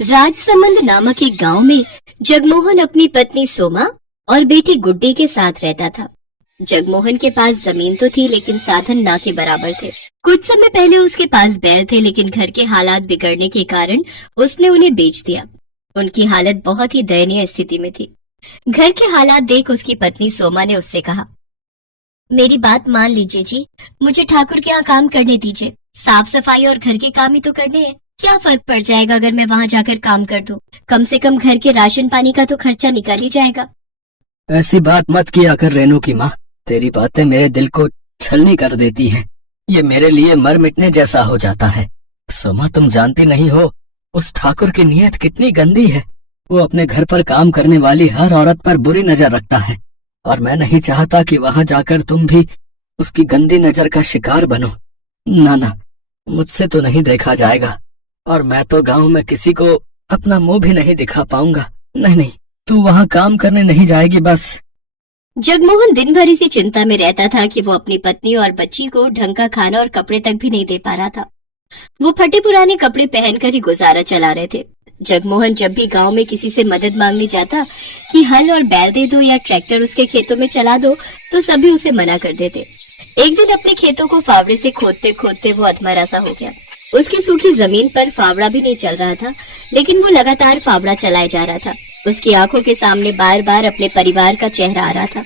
राजसमंद नामक एक गांव में जगमोहन अपनी पत्नी सोमा और बेटी गुड्डी के साथ रहता था। जगमोहन के पास जमीन तो थी लेकिन साधन ना के बराबर थे। कुछ समय पहले उसके पास बैल थे लेकिन घर के हालात बिगड़ने के कारण उसने उन्हें बेच दिया। उनकी हालत बहुत ही दयनीय स्थिति में थी। घर के हालात देख उसकी पत्नी सोमा ने उससे कहा, मेरी बात मान लीजिए जी, मुझे ठाकुर के यहाँ काम करने दीजिए। साफ सफाई और घर के काम ही तो करने हैं। क्या फर्क पड़ जाएगा अगर मैं वहाँ जाकर काम कर दूं? कम से कम घर के राशन पानी का तो खर्चा निकल ही जाएगा। ऐसी बात मत किया कर रेनू की माँ, तेरी बातें मेरे दिल को छलनी कर देती हैं। ये मेरे लिए मर मिटने जैसा हो जाता है। सोमा, तुम जानती नहीं हो उस ठाकुर की नीयत कितनी गंदी है। वो अपने घर पर काम करने वाली हर औरत पर बुरी नजर रखता है और मैं नहीं चाहता कि वहाँ जाकर तुम भी उसकी गंदी नजर का शिकार बनो। ना, मुझसे तो नहीं देखा जाएगा और मैं तो गांव में किसी को अपना मुंह भी नहीं दिखा पाऊंगा। नहीं, तू वहाँ काम करने नहीं जाएगी बस। जगमोहन दिन भर इसी चिंता में रहता था कि वो अपनी पत्नी और बच्ची को ढंग का खाना और कपड़े तक भी नहीं दे पा रहा था। वो फटे पुराने कपड़े पहनकर ही गुजारा चला रहे थे। जगमोहन जब भी गांव में किसी से मदद मांगने जाता कि हल और बैल दे दो या ट्रैक्टर उसके खेतों में चला दो, तो सभी उसे मना कर देते। एक दिन अपने खेतों को फावड़े से खोदते खोदते वो अधमरा सा हो गया। उसकी सूखी जमीन पर फावड़ा भी नहीं चल रहा था, लेकिन वो लगातार फावड़ा चलाए जा रहा था। उसकी आंखों के सामने बार बार अपने परिवार का चेहरा आ रहा था।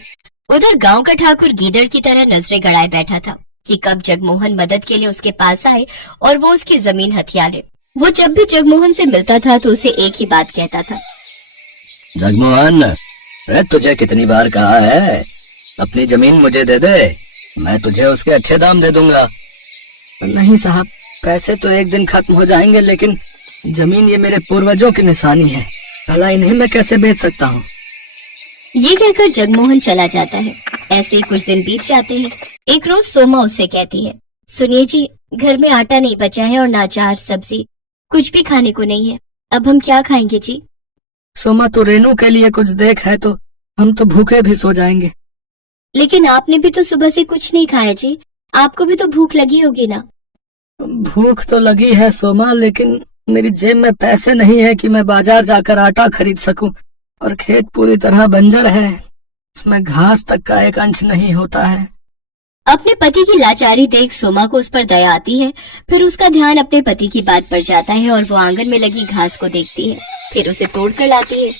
उधर गांव का ठाकुर गीदड़ की तरह नजरें गड़ाए बैठा था कि कब जगमोहन मदद के लिए उसके पास आए और वो उसकी जमीन हथिया ले। वो जब भी जगमोहन से मिलता था तो उसे एक ही बात कहता था, जगमोहन, तुझे कितनी बार कहा है अपनी जमीन मुझे दे दे, मैं तुझे उसके अच्छे दाम दे दूंगा। नहीं साहब, पैसे तो एक दिन खत्म हो जाएंगे, लेकिन जमीन ये मेरे पूर्वजों की निशानी है, भला इन्हें मैं कैसे बेच सकता हूँ। ये कहकर जगमोहन चला जाता है। ऐसे ही कुछ दिन बीत जाते हैं। एक रोज सोमा उससे कहती है, सुनिए जी, घर में आटा नहीं बचा है और ना अचार सब्जी कुछ भी खाने को नहीं है। अब हम क्या खाएंगे जी? सोमा, तो रेनू के लिए कुछ देख है तो हम तो भूखे भी सो जाएंगे। लेकिन आपने भी तो सुबह से कुछ नहीं खाया जी, आपको भी तो भूख लगी होगी ना। भूख तो लगी है सोमा, लेकिन मेरी जेब में पैसे नहीं है कि मैं बाजार जाकर आटा खरीद सकूं और खेत पूरी तरह बंजर है, उसमें घास तक का एक अंश नहीं होता है। अपने पति की लाचारी देख सोमा को उस पर दया आती है। फिर उसका ध्यान अपने पति की बात पर जाता है और वो आंगन में लगी घास को देखती है। फिर उसे तोड़ कर लाती है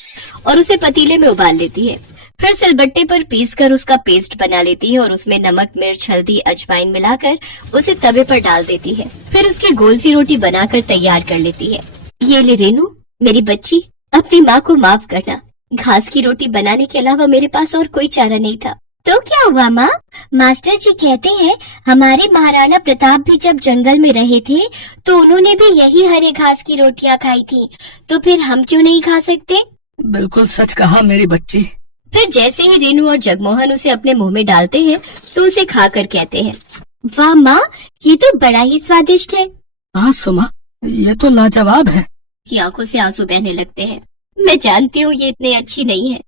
और उसे पतीले में उबाल लेती है। फिर सिलबट्टे पर पीसकर उसका पेस्ट बना लेती है और उसमें नमक, मिर्च, हल्दी, अजवाइन मिलाकर उसे तवे पर डाल देती है। फिर उसकी गोल सी रोटी बनाकर तैयार कर लेती है। ये ले रेनू, मेरी बच्ची, अपनी माँ को माफ करना। घास की रोटी बनाने के अलावा मेरे पास और कोई चारा नहीं था। तो क्या हुआ माँ? मास्टर जी कहते हैं हमारे महाराणा प्रताप भी जब जंगल में रहे थे तो उन्होंने भी यही हरे घास की रोटियां खाई थी, तो फिर हम क्यों नहीं खा सकते? बिल्कुल सच कहा मेरी बच्ची। फिर जैसे ही रेनू और जगमोहन उसे अपने मुंह में डालते हैं तो उसे खाकर कहते हैं, वाह माँ, ये तो बड़ा ही स्वादिष्ट है। हाँ सोमा, ये तो लाजवाब है। की आंखों से आंसू बहने लगते हैं। मैं जानती हूँ ये इतने अच्छी नहीं है,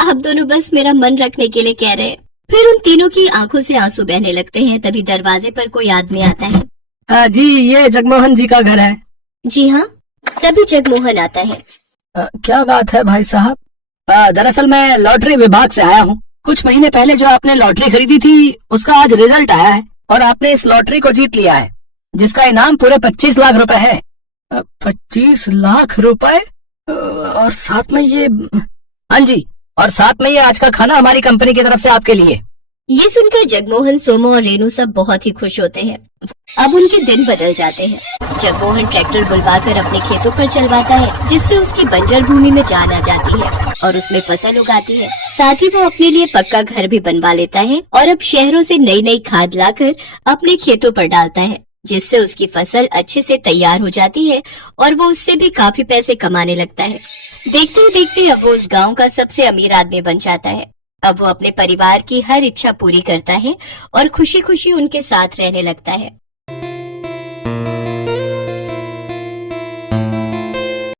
आप दोनों बस मेरा मन रखने के लिए कह रहे हैं। फिर उन तीनों की आंखों से आंसू बहने लगते हैं। तभी दरवाजे पर कोई आदमी आता है। जी, ये जगमोहन जी का घर है। जी हाँ। तभी जगमोहन आता है। क्या बात है भाई साहब? दरअसल मैं लॉटरी विभाग से आया हूँ। कुछ महीने पहले जो आपने लॉटरी खरीदी थी उसका आज रिजल्ट आया है और आपने इस लॉटरी को जीत लिया है, जिसका इनाम पूरे 25 लाख रुपए है। 25 लाख रुपए? और साथ में ये, हाँ जी, और साथ में ये आज का खाना हमारी कंपनी की तरफ से आपके लिए। ये सुनकर जगमोहन, सोमा और रेनू सब बहुत ही खुश होते हैं। अब उनके दिन बदल जाते हैं। जगमोहन ट्रैक्टर बुलवाकर अपने खेतों पर चलवाता है, जिससे उसकी बंजर भूमि में जान आ जाती है और उसमें फसल उगाती है। साथ ही वो अपने लिए पक्का घर भी बनवा लेता है और अब शहरों से नई नई खाद लाकर अपने खेतों पर डालता है, जिससे उसकी फसल अच्छे से तैयार हो जाती है और वो उससे भी काफी पैसे कमाने लगता है। देखते ही देखते अब वो उस गांव का सबसे अमीर आदमी बन जाता है। अब वो अपने परिवार की हर इच्छा पूरी करता है और खुशी खुशी उनके साथ रहने लगता है।